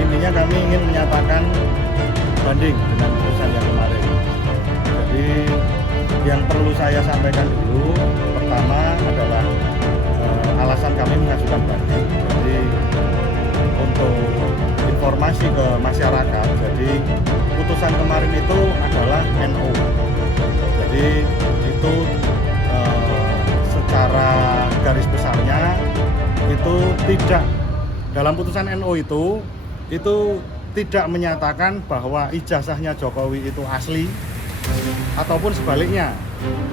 Intinya kami ingin menyatakan banding dengan putusan yang kemarin. Jadi yang perlu saya sampaikan dulu, pertama adalah alasan kami mengajukan banding. Jadi untuk informasi ke masyarakat, jadi putusan kemarin itu adalah NO. Jadi itu secara garis besarnya itu tidak, dalam putusan NO itu tidak menyatakan bahwa ijazahnya Jokowi itu asli ataupun sebaliknya,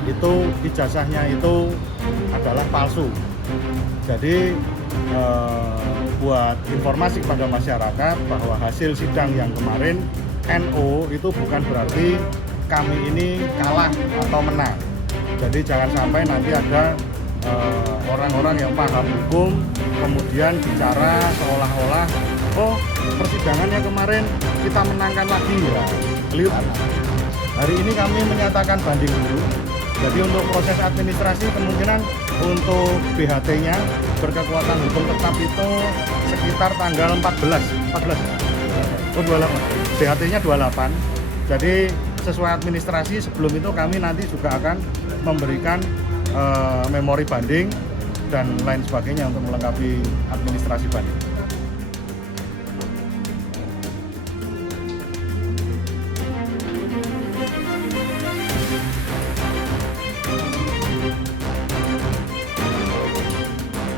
itu ijazahnya itu adalah palsu. Jadi buat informasi kepada masyarakat bahwa hasil sidang yang kemarin NO itu bukan berarti kami ini kalah atau menang. Jadi jangan sampai nanti ada orang-orang yang paham hukum kemudian bicara seolah-olah oh persidangannya kemarin kita menangkan lagi ya. Hari ini kami menyatakan banding dulu. Jadi untuk proses administrasi kemungkinan untuk BHT-nya berkekuatan hukum tetap itu sekitar tanggal 14 oh 28. BHT-nya 28. Jadi sesuai administrasi sebelum itu kami nanti juga akan memberikan memori banding dan lain sebagainya untuk melengkapi administrasi banding.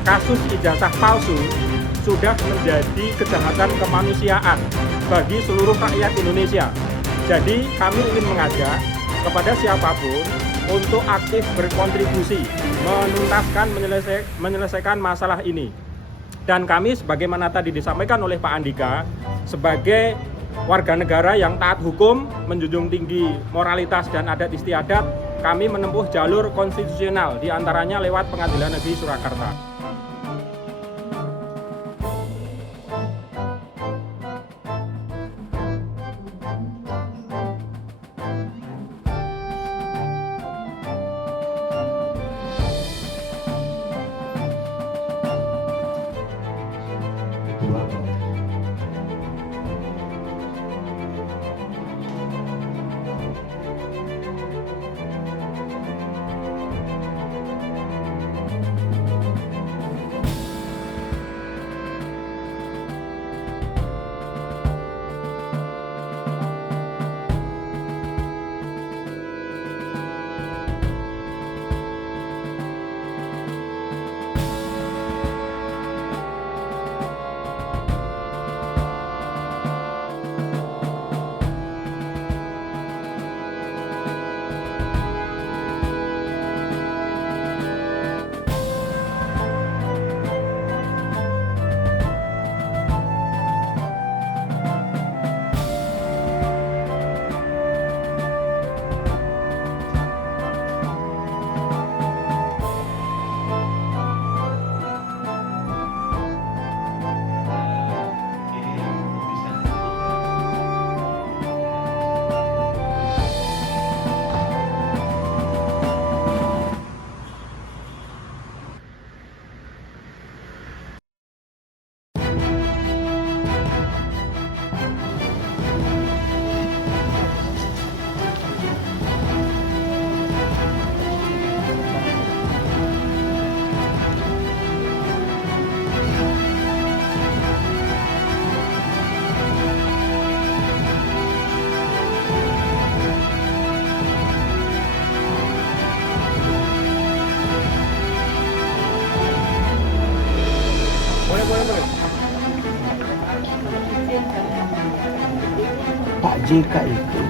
Kasus ijazah palsu sudah menjadi kejahatan kemanusiaan bagi seluruh rakyat Indonesia. Jadi kami ingin mengajak kepada siapapun untuk aktif berkontribusi menuntaskan, menyelesaikan masalah ini. Dan kami sebagaimana tadi disampaikan oleh Pak Andika, sebagai warga negara yang taat hukum, menjunjung tinggi moralitas dan adat istiadat, kami menempuh jalur konstitusional, diantaranya lewat Pengadilan Negeri Surakarta. Pak JK itu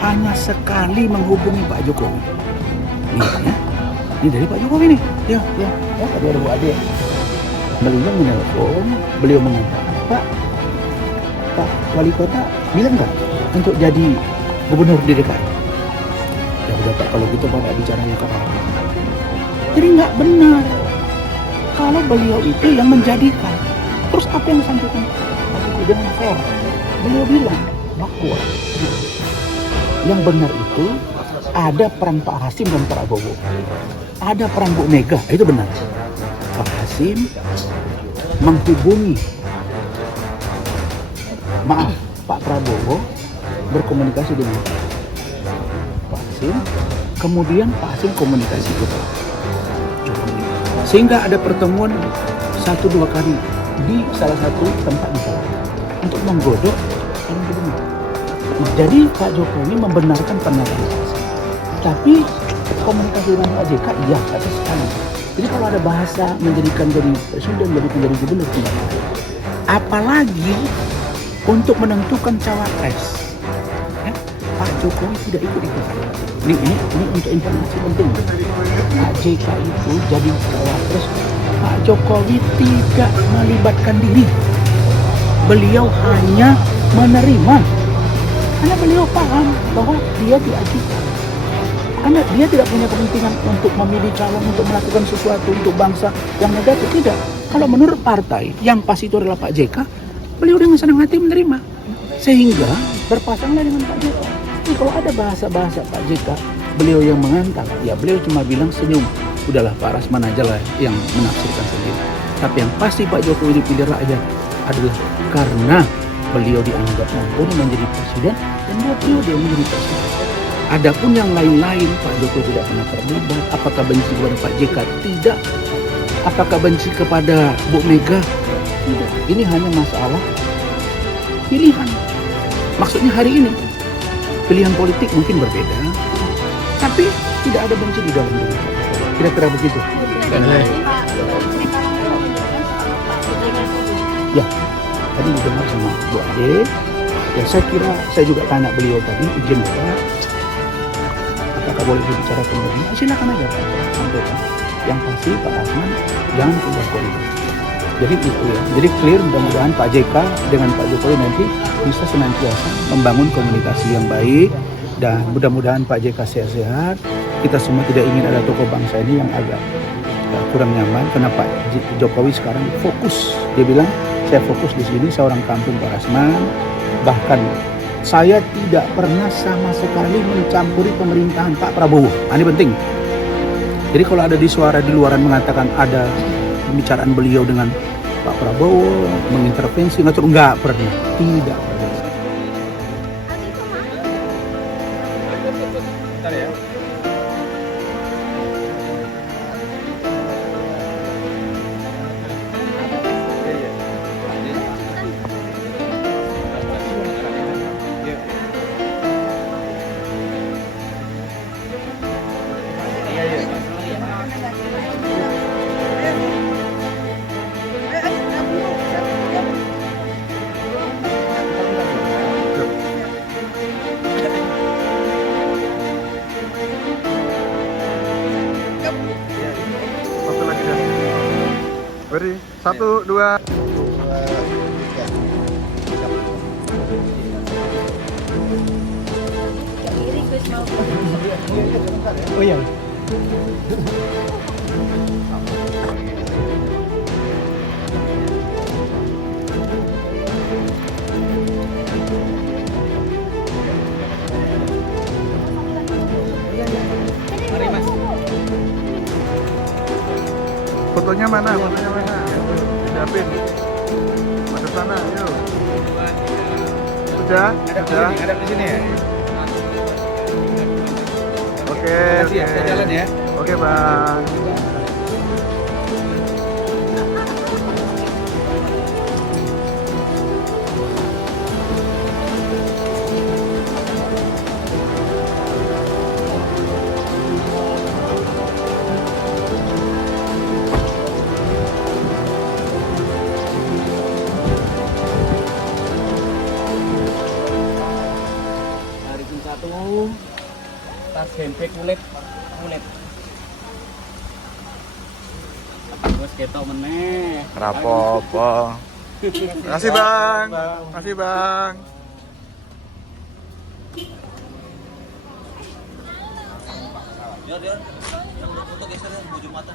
hanya sekali menghubungi Pak Jokowi. Lihat ya, ini dari Pak Jokowi nih. Ya, tadi ada Bu Ade. beliau menelpon, beliau mengatakan, Pak Wali Kota bilang nggak untuk jadi gubernur di DKI? Ya udah Pak, kalau gitu Pak bicaranya ke apa? Jadi nggak benar. Kalau beliau itu yang menjadikan, terus apa yang disampaikan dengan fair? Beliau bilang bahwa yang benar itu ada peran Pak Hasim dan Prabowo, ada peran Bu Mega, itu benar. Pak Hasim menghubungi, Pak Prabowo berkomunikasi dengan Pak Hasim, kemudian Pak Hasim komunikasi ke Pak Jokowi, sehingga ada pertemuan 1-2 kali di salah satu tempat di sana untuk menggodok yang benar. Jadi Pak Jokowi membenarkan pernyataan Pak Hasim, tapi komunikasi dengan Pak JK iya, tapi sekali. Jadi kalau ada bahasa menjadikan jadi presiden, jadi gubernur tidak. Apalagi untuk menentukan cawapres, ya, Pak Jokowi tidak ikut. Ini untuk informasi penting. Pak JK itu jadi cawapres, Pak Jokowi tidak melibatkan diri. Beliau hanya menerima, karena beliau paham bahwa dia diajukan. Karena dia tidak punya kepentingan untuk memilih calon, untuk melakukan sesuatu untuk bangsa yang negatif, tidak. Kalau menurut partai yang pas itu adalah Pak JK, beliau dengan senang hati menerima, sehingga berpasanglah dengan Pak JK. Jadi kalau ada bahasa-bahasa Pak JK, beliau yang mengantar, ya beliau cuma bilang senyum, udahlah Pak Rasman aja lah yang menafsirkan sendiri. Tapi yang pasti Pak Jokowi dipilih rakyat adalah karena beliau dianggap mampu menjadi presiden dan beliau dia menjadi presiden. Adapun yang lain-lain, Pak Jokowi tidak pernah terlibat. Apakah benci kepada Pak JK? Tidak. Apakah benci kepada Bu Mega? Tidak. Ini hanya masalah pilihan. Maksudnya hari ini, pilihan politik mungkin berbeda, tapi tidak ada benci di dalam diri. Kira-kira begitu. Ya, tadi didengar sama Bu Ade. Ya, saya kira, saya juga tanya beliau tadi, izin Bapak, apakah boleh bicara kembali? Silakan aja Pak, sampaikan. Yang pasti Pak Rasman jangan keluar koridor. Jadi itu ya. Jadi clear, mudah-mudahan Pak JK dengan Pak Jokowi nanti bisa senantiasa membangun komunikasi yang baik, dan mudah-mudahan Pak JK sehat-sehat. Kita semua tidak ingin ada tokoh bangsa ini yang agak kurang nyaman, karena Pak Jokowi sekarang fokus. Dia bilang, saya fokus di sini, saya orang kampung Pak Rasman. Bahkan saya tidak pernah sama sekali mencampuri pemerintahan Pak Prabowo. Ini penting. Jadi kalau ada di suara di luaran mengatakan ada pembicaraan beliau dengan Pak Prabowo, mengintervensi, enggak pernah. Tidak pernah. Bentar ya. Beri 1, 2. Oh iya. Fotonya mana? Siapin. Masuk sana, yuk. Sudah? Ada di sini ya. Oke. Makasih ya, saya jalan ya. Oke, Bang. Tas handbag kulit. ketok meneh. Rapopo. Makasih Bang. Makasih Bang. Dia, yang foto geser ya, ujung mata.